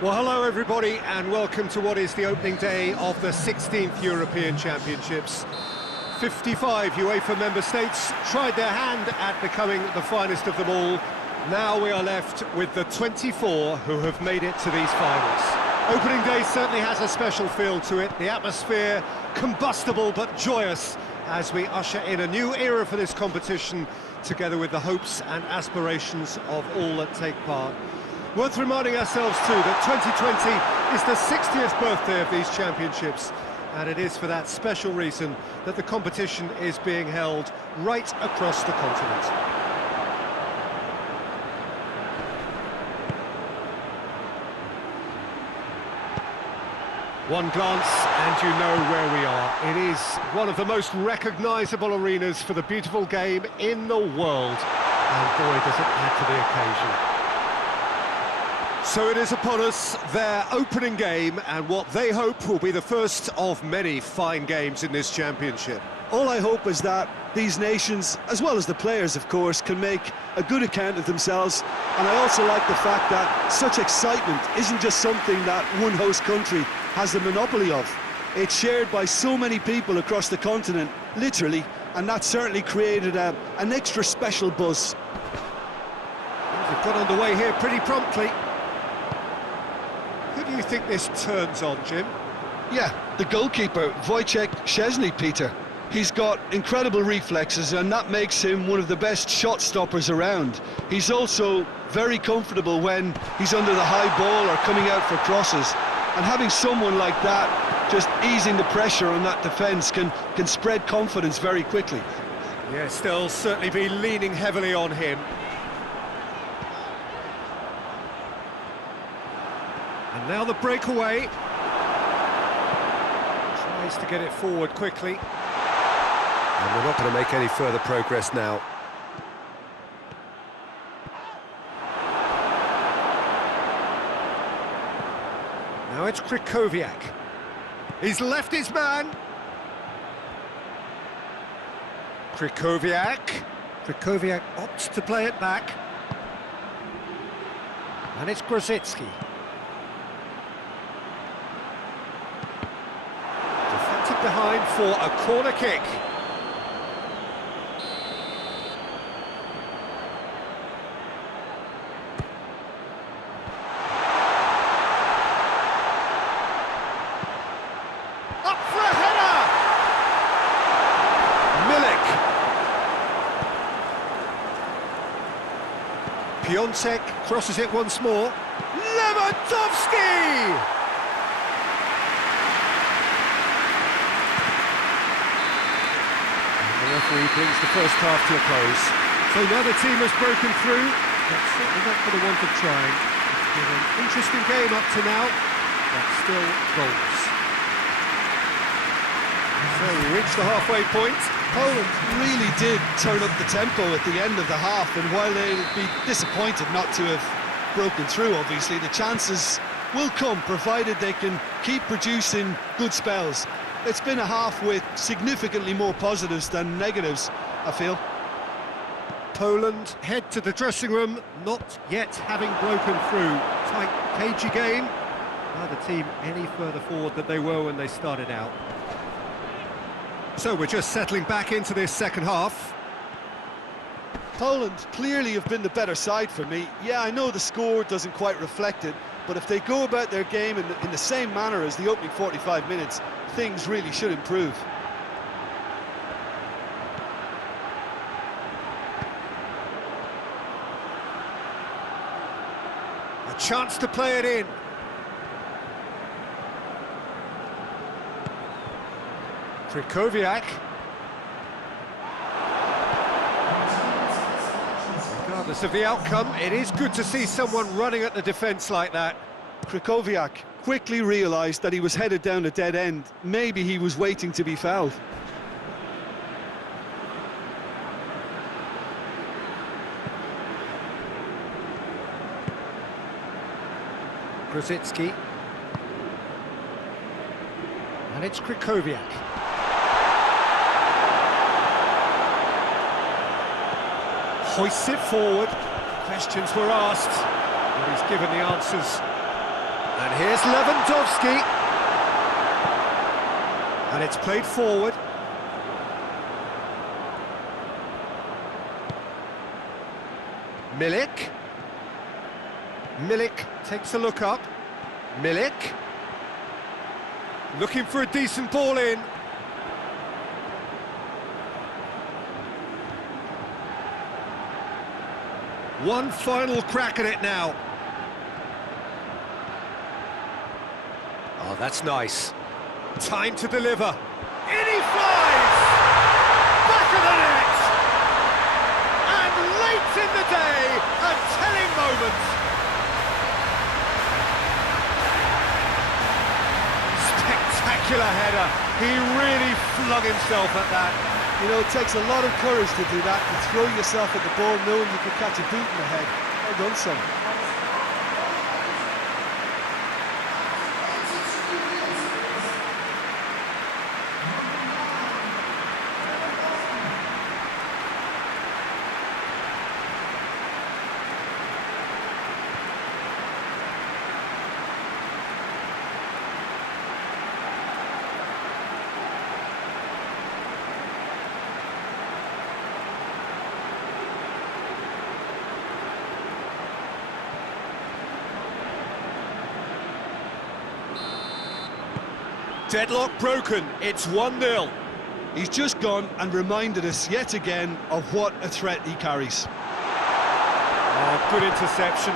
Well, hello everybody, and welcome to what is the opening day of the 16th European Championships. 55 UEFA member states tried their hand at becoming the finest of them all. Now we are left with the 24 who have made it to these finals. Opening day certainly has a special feel to it. The atmosphere combustible but joyous as we usher in a new era for this competition, together with the hopes and aspirations of all that take part. Worth reminding ourselves too that 2020 is the 60th birthday of these championships, and it is for that special reason that the competition is being held right across the continent. One glance and you know where we are. It is one of the most recognisable arenas for the beautiful game in the world, and boy does it add to the occasion. So it is upon us, their opening game, and what they hope will be the first of many fine games in this championship. All I hope is that these nations, as well as the players of course, can make a good account of themselves. And I also like the fact that such excitement isn't just something that one host country has the monopoly of. It's shared by so many people across the continent, literally, and that certainly created an extra special buzz. They've got underway here pretty promptly. Who do you think this turns on, Jim? Yeah, the goalkeeper, Wojciech Szczesny, Peter. He's got incredible reflexes, and that makes him one of the best shot stoppers around. He's also very comfortable when he's under the high ball or coming out for crosses. And having someone like that just easing the pressure on that defence can spread confidence very quickly. Yes, they'll certainly be leaning heavily on him. And now the breakaway. Tries to get it forward quickly. And we're not going to make any further progress now. Now it's Krychowiak. He's left his man. Krychowiak. Krychowiak opts to play it back. And it's Grosicki. Deflected behind for a corner kick. Piontek crosses it once more. Lewandowski! And the referee brings the first half to a close. So now the team has broken through, but certainly not for the want of trying. It's been an interesting game up to now, but still goals. So we reach the halfway point. Poland really did turn up the tempo at the end of the half, and while they'll be disappointed not to have broken through, obviously, the chances will come, provided they can keep producing good spells. It's been a half with significantly more positives than negatives, I feel. Poland head to the dressing room, not yet having broken through. Tight, cagey game. Neither team any further forward than they were when they started out. So we're just settling back into this second half. Poland clearly have been the better side for me. Yeah, I know the score doesn't quite reflect it, but if they go about their game in the same manner as the opening 45 minutes, things really should improve. A chance to play it in. Krychowiak. Regardless of the outcome, it is good to see someone running at the defence like that. Krychowiak quickly realised that he was headed down a dead end. Maybe he was waiting to be fouled. Grosicki. And it's Krychowiak. Hoists it forward. Questions were asked, but he's given the answers And here's Lewandowski. And it's played forward. Milik. Milik takes a look up. Milik. Looking for a decent ball in. One final crack at it now. Oh, that's nice. Time to deliver. In he flies! Back of the net! And late in the day, a telling moment. Spectacular header. He really flung himself at that. You know, it takes a lot of courage to do that, to throw yourself at the ball knowing you could catch a boot in the head. Well done, son. Deadlock broken, it's 1-0. He's just gone and reminded us yet again of what a threat he carries. Oh, good interception.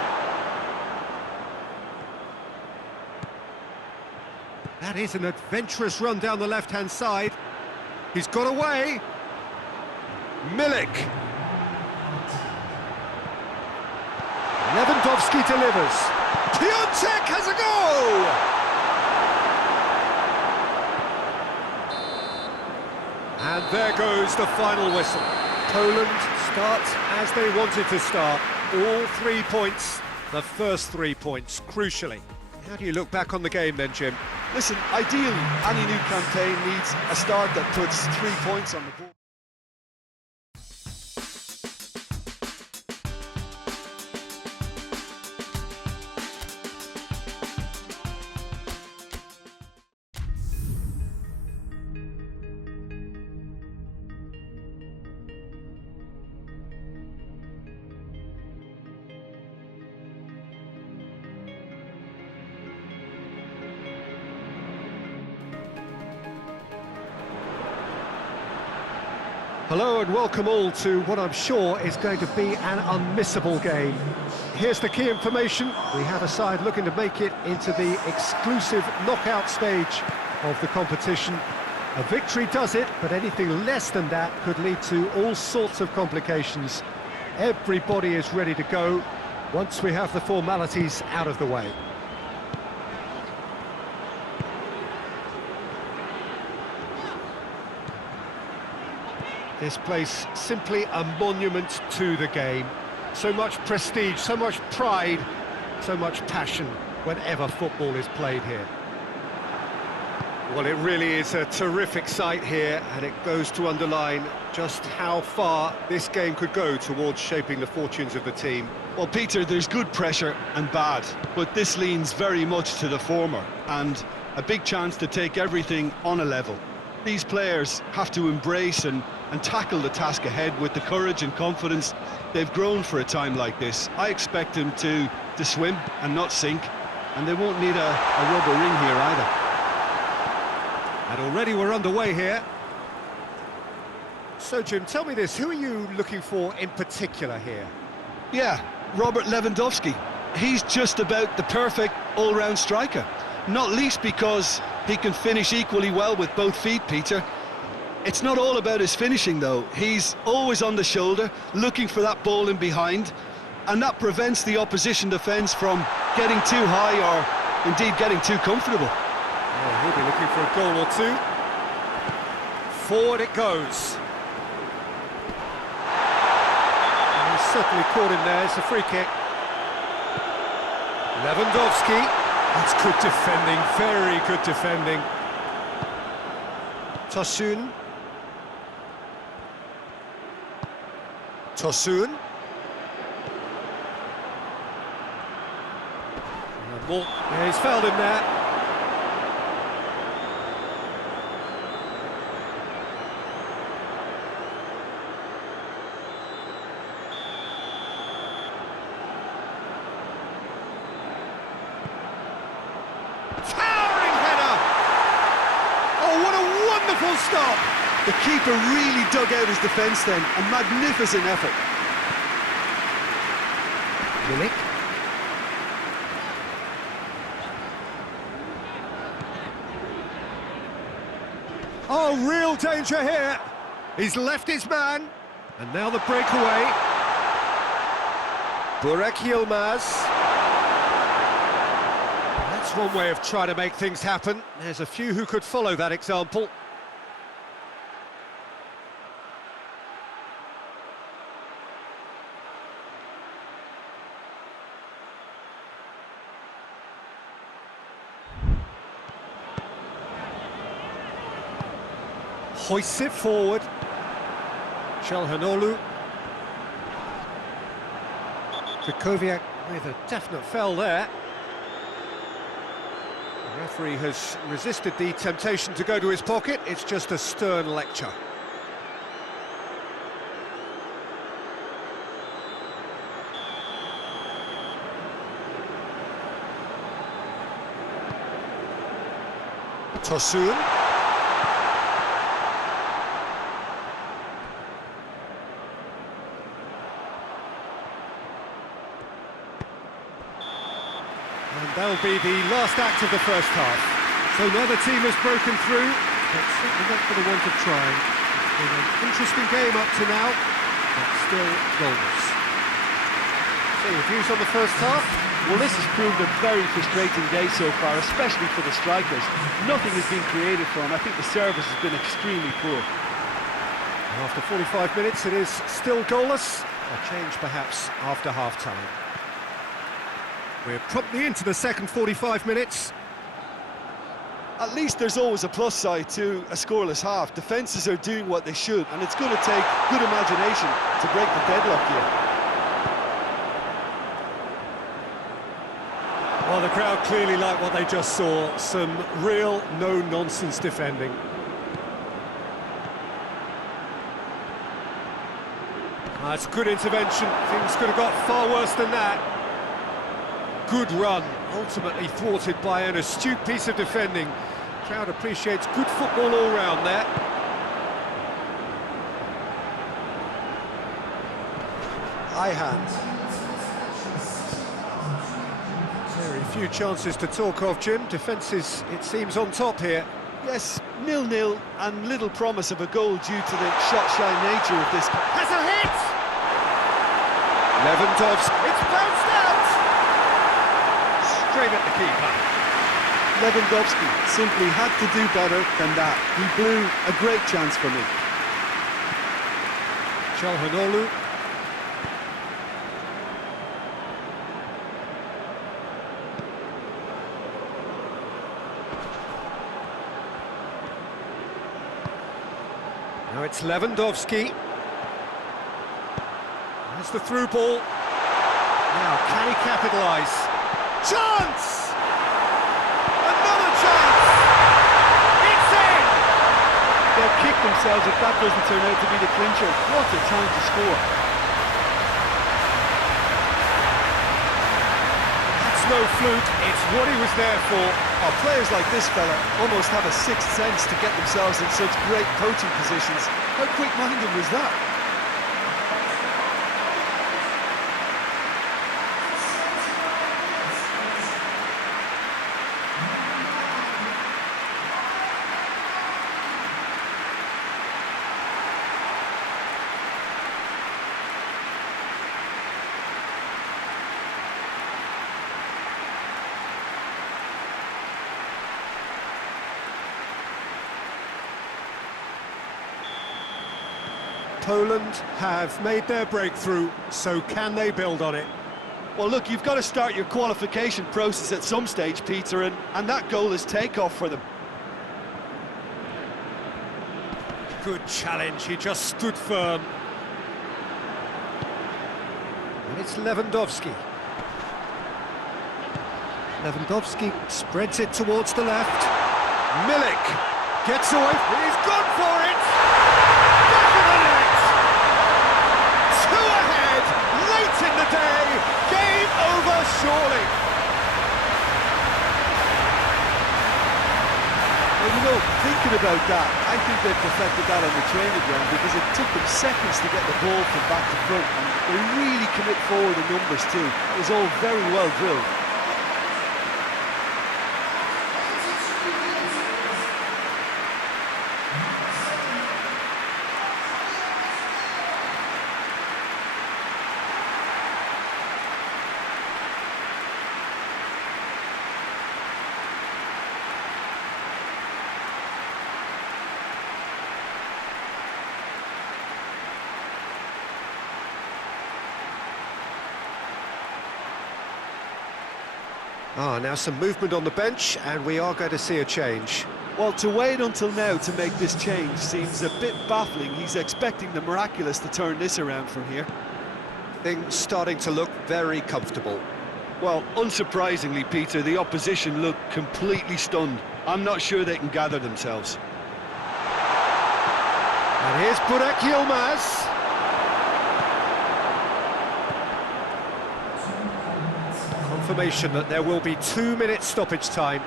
That is an adventurous run down the left-hand side. He's got away. Milik. Lewandowski delivers. Piątek has a goal! And there goes the final whistle. Poland starts as they wanted to start. All 3 points, the first 3 points, crucially. How do you look back on the game then, Jim? Listen, ideally, any new campaign needs a start that puts 3 points on the board. Hello and welcome all to what I'm sure is going to be an unmissable game. Here's the key information. We have a side looking to make it into the exclusive knockout stage of the competition. A victory does it, but anything less than that could lead to all sorts of complications. Everybody is ready to go once we have the formalities out of the way. This place simply a monument to the game. So much prestige, so much pride, so much passion whenever football is played here. Well, it really is a terrific sight here, and it goes to underline just how far this game could go towards shaping the fortunes of the team. Well, Peter, there's good pressure and bad, but this leans very much to the former, and a big chance to take everything on a level. These players have to embrace and tackle the task ahead with the courage and confidence they've grown for a time like this. I expect them to swim and not sink, and they won't need a rubber ring here either. And already we're underway here. So, Jim, tell me this, who are you looking for in particular here? Yeah, Robert Lewandowski. He's just about the perfect all-round striker, not least because he can finish equally well with both feet, Peter. It's not all about his finishing, though. He's always on the shoulder, looking for that ball in behind, and that prevents the opposition defence from getting too high or, indeed, getting too comfortable. Oh, he'll be looking for a goal or two. Forward it goes. And he's certainly caught him there. It's a free kick. Lewandowski. That's good defending, very good defending. Tosun. trouble. Yeah, he's fouled him there. Towering header! Oh, what a wonderful stop! The keeper really dug out his defence then, a magnificent effort. Milik. Oh, real danger here. He's left his man. And now the breakaway. Burak Yilmaz. That's one way of trying to make things happen. There's a few who could follow that example. Hoists it forward. Çalhanoğlu. Krychowiak with a definite foul there. The referee has resisted the temptation to go to his pocket. It's just a stern lecture. Tosun. And that'll be the last act of the first half. So neither team has broken through, but certainly not for the want of trying. It's been an interesting game up to now, but still goalless. So your views on the first half? Well, this has proved a very frustrating day so far, especially for the strikers. Nothing has been created for them. I think the service has been extremely poor. After 45 minutes, it is still goalless. A change perhaps after half-time. We're promptly into the second 45 minutes. At least there's always a plus side to a scoreless half. Defences are doing what they should, and it's going to take good imagination to break the deadlock here. Well, the crowd clearly like what they just saw. Some real no-nonsense defending. That's good intervention. Things could have got far worse than that. Good run, ultimately thwarted by an astute piece of defending. Crowd appreciates good football all round there. High hands. Very few chances to talk of, Jim. Defence is, it seems, on top here. Yes, 0-0 and little promise of a goal due to the shot-shy nature of this. Has a hit! Lewandowski. It's bounced out! Straight at the keeper. Lewandowski simply had to do better than that. He blew a great chance for me. Çalhanoğlu. Now it's Lewandowski. There's the through ball. Now, can he capitalise? Chance! Another chance! It's in! They'll kick themselves if that doesn't turn out to be the clincher. What a time to score. That's no fluke, it's what he was there for. Oh, players like this fella almost have a sixth sense to get themselves in such great coaching positions. How quick-minded was that? Poland have made their breakthrough, so can they build on it? Well, look, you've got to start your qualification process at some stage, Peter, and that goal is takeoff for them. Good challenge, he just stood firm. And it's Lewandowski. Lewandowski spreads it towards the left. Milik gets away. He's gone for it! Back of the net! Two ahead, late in the day. Game over, surely. Well, you know, thinking about that, I think they perfected that on the training ground because it took them seconds to get the ball from back to front. And they really commit forward in numbers too. It was all very well drilled. Now some movement on the bench, and we are going to see a change. Well, to wait until now to make this change seems a bit baffling. He's expecting the miraculous to turn this around from here. Things starting to look very comfortable. Well, unsurprisingly, Peter, the opposition look completely stunned. I'm not sure they can gather themselves. And here's Burak Yilmaz. Confirmation that there will be 2 minutes stoppage time.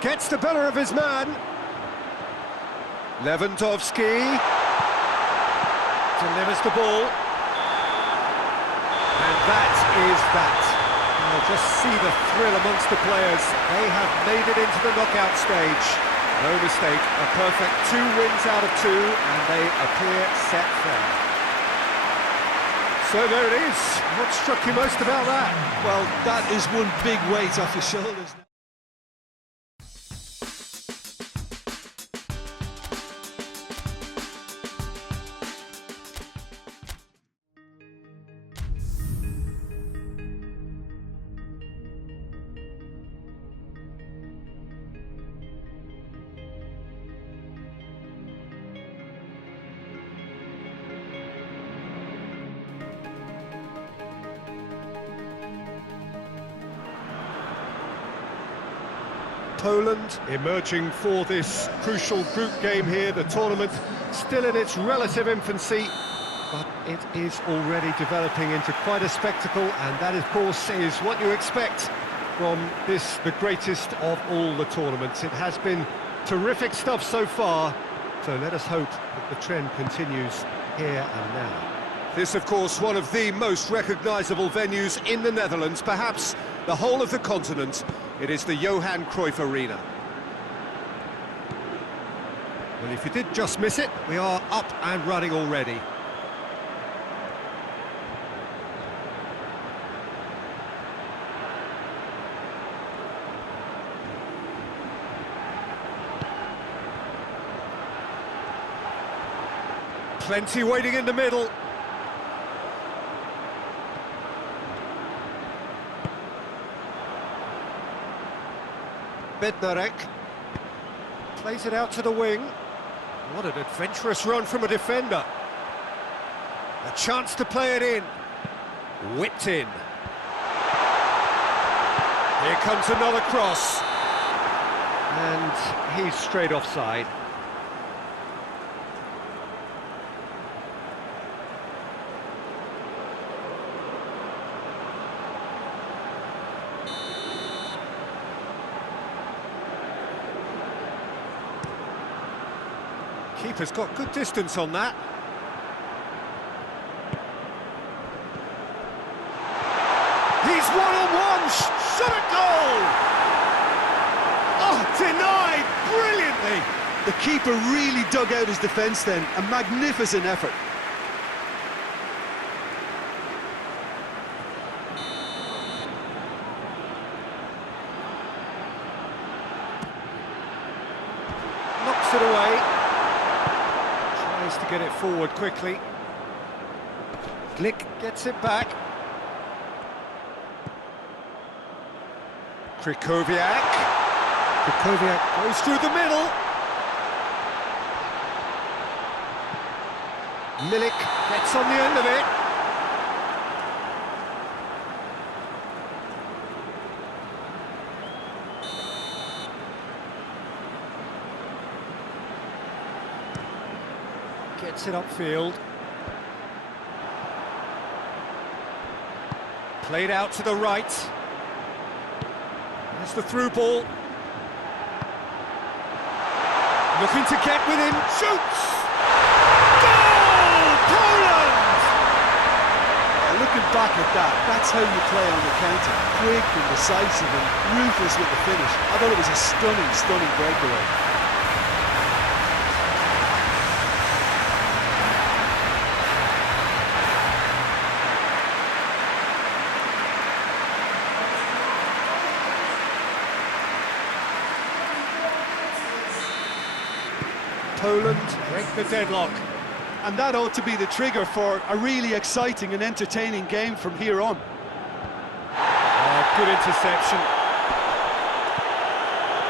Gets the better of his man. Lewandowski delivers the ball. And that is that. You'll just see the thrill amongst the players. They have made it into the knockout stage. No mistake, a perfect 2 wins out of 2, and they appear set fair. So there it is. What struck you most about that? Well, that is one big weight off his shoulders. Poland emerging for this crucial group game here. The tournament still in its relative infancy, but it is already developing into quite a spectacle, and that, of course, is what you expect from this, the greatest of all the tournaments. It has been terrific stuff so far, so let us hope that the trend continues here and now. This, of course, one of the most recognisable venues in the Netherlands, perhaps the whole of the continent. It is the Johan Cruyff Arena. Well, if you did just miss it, we are up and running already. Plenty waiting in the middle. Bednarek plays it out to the wing. What an adventurous run from a defender. A chance to play it in. Whipped in. Here comes another cross. And he's straight offside. Keeper's got good distance on that. He's one-on-one, shot at goal! Oh, denied brilliantly! The keeper really dug out his defence then, a magnificent effort. Knocks it away. To get it forward quickly. Glick gets it back. Krychowiak. Krychowiak goes through the middle. Milik gets on the end of it. Gets it upfield. Played out to the right. That's the through ball. Looking to get within, shoots! Goal! Poland! Looking back at that, that's how you play on the counter. Quick and decisive and ruthless with the finish. I thought it was a stunning, stunning breakaway. Poland break the deadlock. And that ought to be the trigger for a really exciting and entertaining game from here on. Good interception.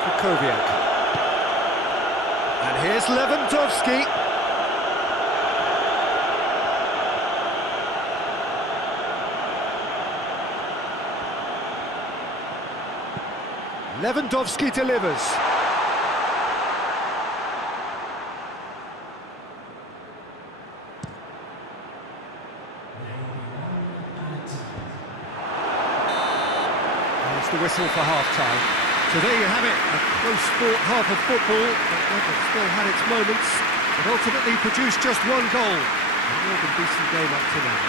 Kukoviak. And here's Lewandowski. Lewandowski delivers. The whistle for half-time. So there you have it, a close-fought half of football that still had its moments, but ultimately produced just one goal. A more than decent game up to now.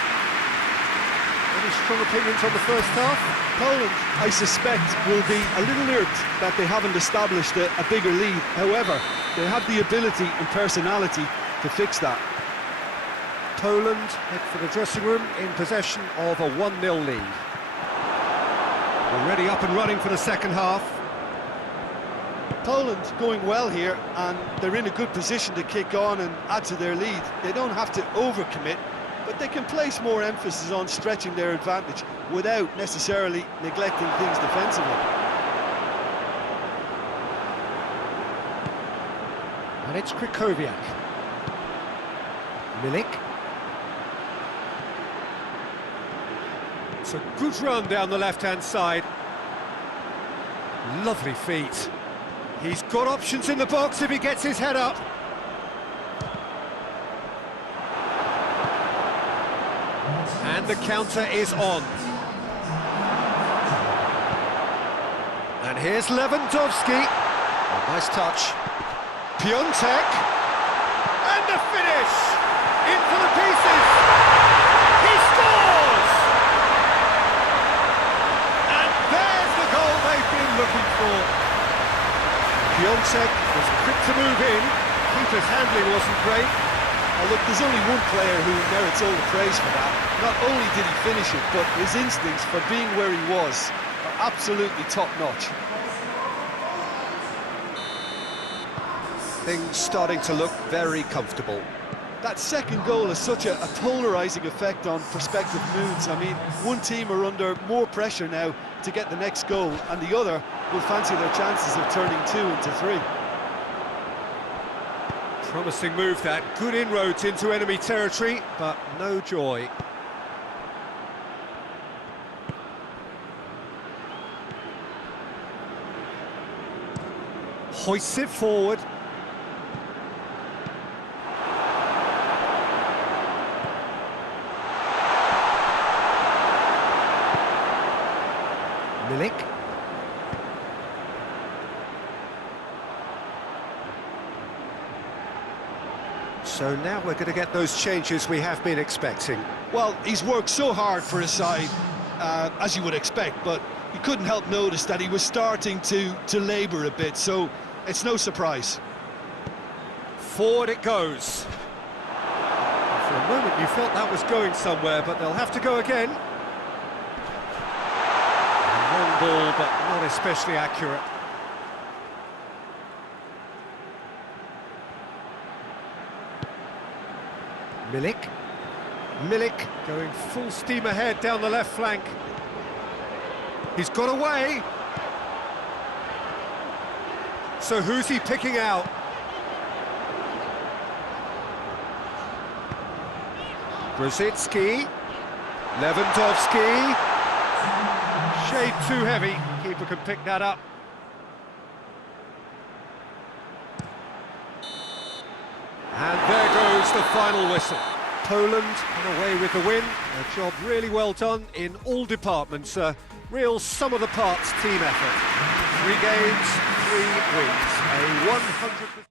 Any strong opinions on the first half? Poland, I suspect, will be a little irked that they haven't established a bigger lead. However, they have the ability and personality to fix that. Poland head for the dressing room in possession of a 1-0 lead. Already up and running for the second half. Poland going well here, and they're in a good position to kick on and add to their lead. They don't have to overcommit, but they can place more emphasis on stretching their advantage without necessarily neglecting things defensively. And it's Krychowiak. Milik. It's a good run down the left-hand side. Lovely feet. He's got options in the box if he gets his head up. And the counter is on. And here's Lewandowski. Oh, nice touch. Piontek. And the finish! In for the pieces! He scores! And there's the goal they've been looking for. Piontek was quick to move in. Keeper's handling wasn't great. Oh, look, there's only one player who merits all the praise for that. Not only did he finish it, but his instincts for being where he was are absolutely top-notch. Things starting to look very comfortable. That second goal has such a polarising effect on prospective moods. I mean, one team are under more pressure now to get the next goal, and the other will fancy their chances of turning 2 into 3. Promising move that, good inroads into enemy territory, but no joy. Hoists it forward. Milik. So now we're going to get those changes we have been expecting. Well, he's worked so hard for his side, as you would expect, but you couldn't help notice that he was starting to labour a bit, so it's no surprise. Forward it goes. For a moment you felt that was going somewhere, but they'll have to go again. Long ball, but not especially accurate. Milik. Milik going full steam ahead down the left flank. He's got away. So who's he picking out? Brzezinski. Lewandowski. Shade too heavy. Keeper can pick that up. And there goes goes the final whistle. Poland come away with the win. A job really well done in all departments. A real sum-of-the-parts team effort. 3 games, 3 wins. A 100%...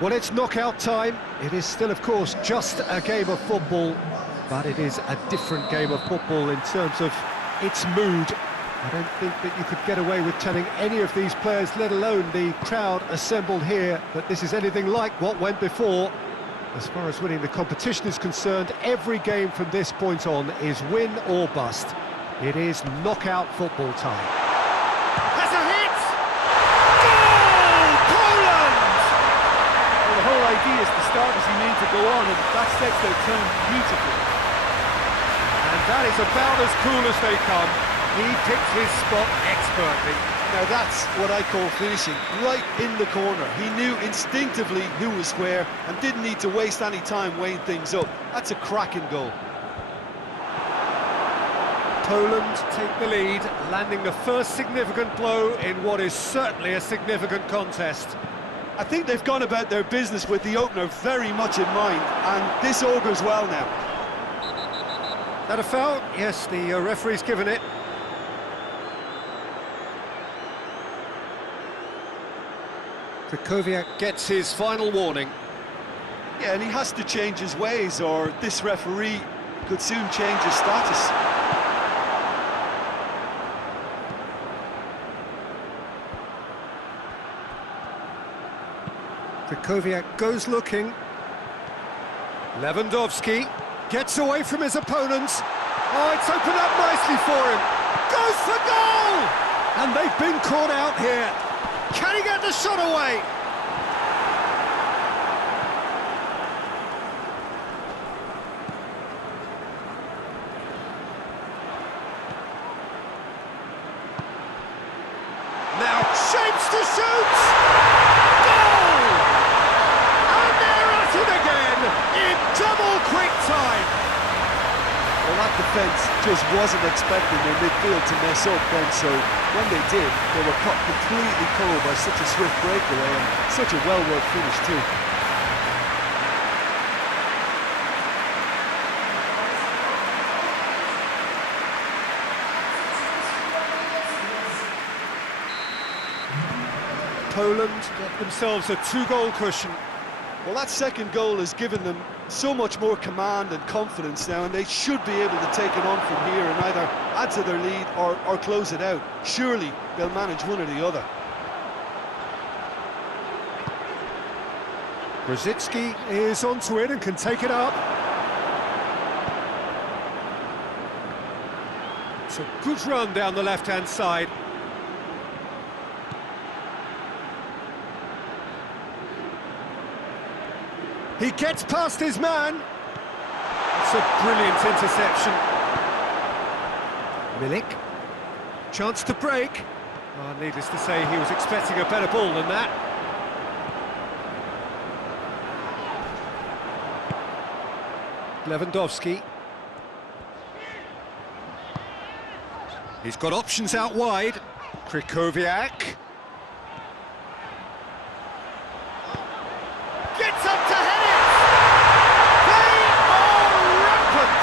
Well, it's knockout time. It is still, of course, just a game of football, but it is a different game of football in terms of its mood. I don't think that you could get away with telling any of these players, let alone the crowd assembled here, that this is anything like what went before. As far as winning the competition is concerned, every game from this point on is win or bust. It is knockout football time. That's a hit! Goal! Poland! The whole idea is the starters you need to go on, and that sets their tone beautifully. And that is about as cool as they come. He picked his spot expertly. Now that's what I call finishing, right in the corner. He knew instinctively who was where and didn't need to waste any time weighing things up. That's a cracking goal. Poland take the lead, landing the first significant blow in what is certainly a significant contest. I think they've gone about their business with the opener very much in mind, and this augurs well now. That a foul? Yes, the referee's given it. Krychowiak gets his final warning. Yeah, and he has to change his ways, or this referee could soon change his status. Krychowiak goes looking. Lewandowski gets away from his opponents. Oh, it's opened up nicely for him. Goes for goal! And they've been caught out here. Can he get the shot away? Now shapes to shoot! Goal! And they're at it again in double quick time. Well, that defence just wasn't expecting their midfield to mess up then, so when they did, they were caught completely cold by such a swift breakaway and such a well-worked finish too. Poland got themselves a 2-goal cushion. Well, that second goal has given them so much more command and confidence now, and they should be able to take it on from here and either add to their lead or close it out. Surely they'll manage one or the other. Rosicky is onto it and can take it up. It's a good run down the left-hand side. He gets past his man. It's a brilliant interception. Milik. Chance to break. Oh, needless to say, he was expecting a better ball than that. Lewandowski. He's got options out wide. Krychowiak. Gets up to head it! They are rampant!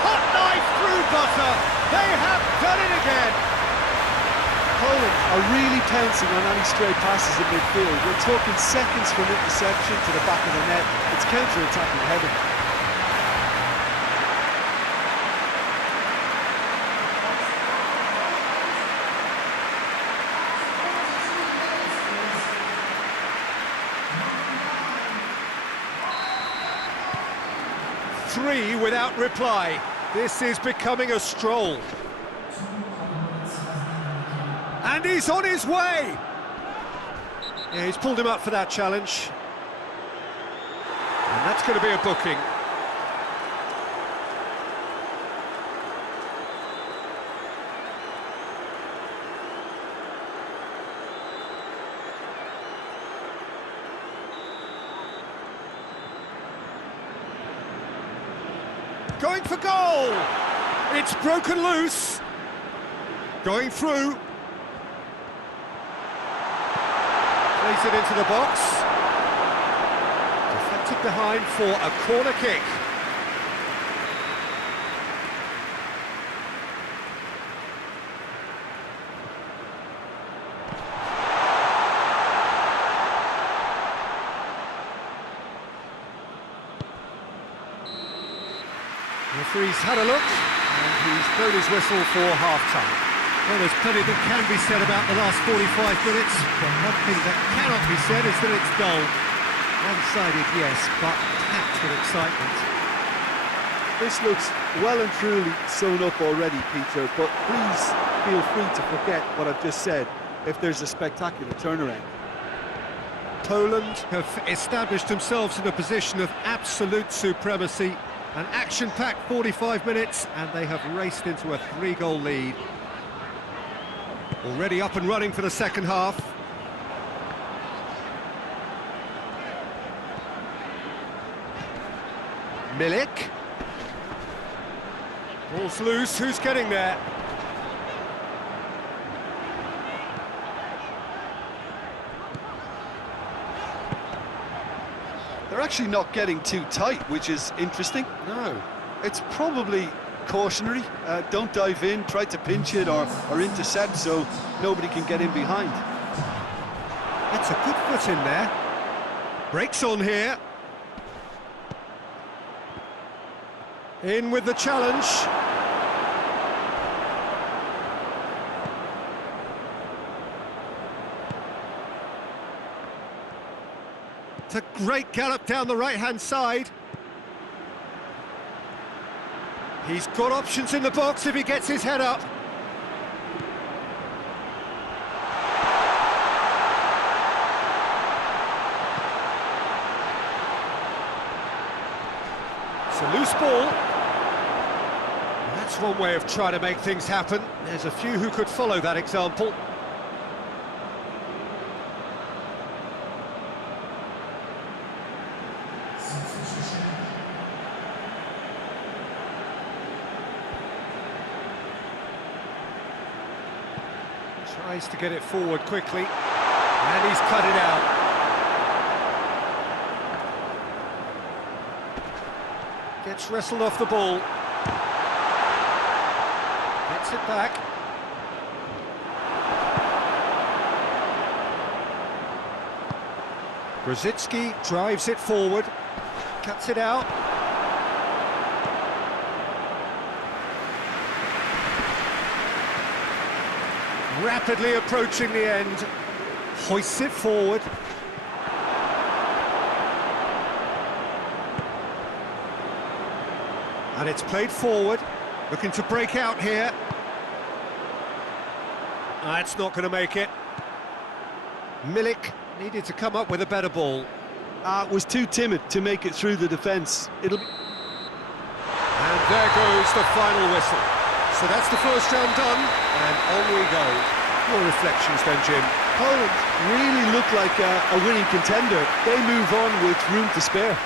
Hot knife through butter! They have done it again! Poland are really pouncing on any stray passes in midfield. We're talking seconds from interception to the back of the net. It's counter-attacking heaven. Three without reply. This is becoming a stroll. And he's on his way! Yeah, he's pulled him up for that challenge. And that's going to be a booking. going for goal! It's broken loose. Going through. Plays it into the box. Deflected behind for a corner kick. Referee's had a look, and he's blown his whistle for half-time. Well, there's plenty that can be said about the last 45 minutes, but one thing that cannot be said is that it's dull. One-sided, yes, but packed with excitement. This looks well and truly sewn up already, Peter, but please feel free to forget what I've just said if there's a spectacular turnaround. Poland have established themselves in a position of absolute supremacy. An action-packed 45 minutes, and they have raced into a 3-goal lead. Already up and running for the second half. Milik. Ball's loose, who's getting there? They're actually not getting too tight, which is interesting. No. It's probably cautionary. Don't dive in, try to pinch it or intercept so nobody can get in behind. That's a good foot in there. Breaks on here. In with the challenge. It's a great gallop down the right-hand side. He's got options in the box if he gets his head up. It's a loose ball. That's one way of trying to make things happen. There's a few who could follow that example. Tries to get it forward quickly, and he's cut it out. Gets wrestled off the ball. Gets it back. Grosicki drives it forward, cuts it out. Rapidly approaching the end, hoists it forward. And it's played forward, looking to break out here. That's not going to make it. Milik needed to come up with a better ball. Was too timid to make it through the defence. It'll be... And there goes the final whistle. So that's the first round done, and on we go. Your reflections then, Jim? Poland really look like a winning contender. They move on with room to spare.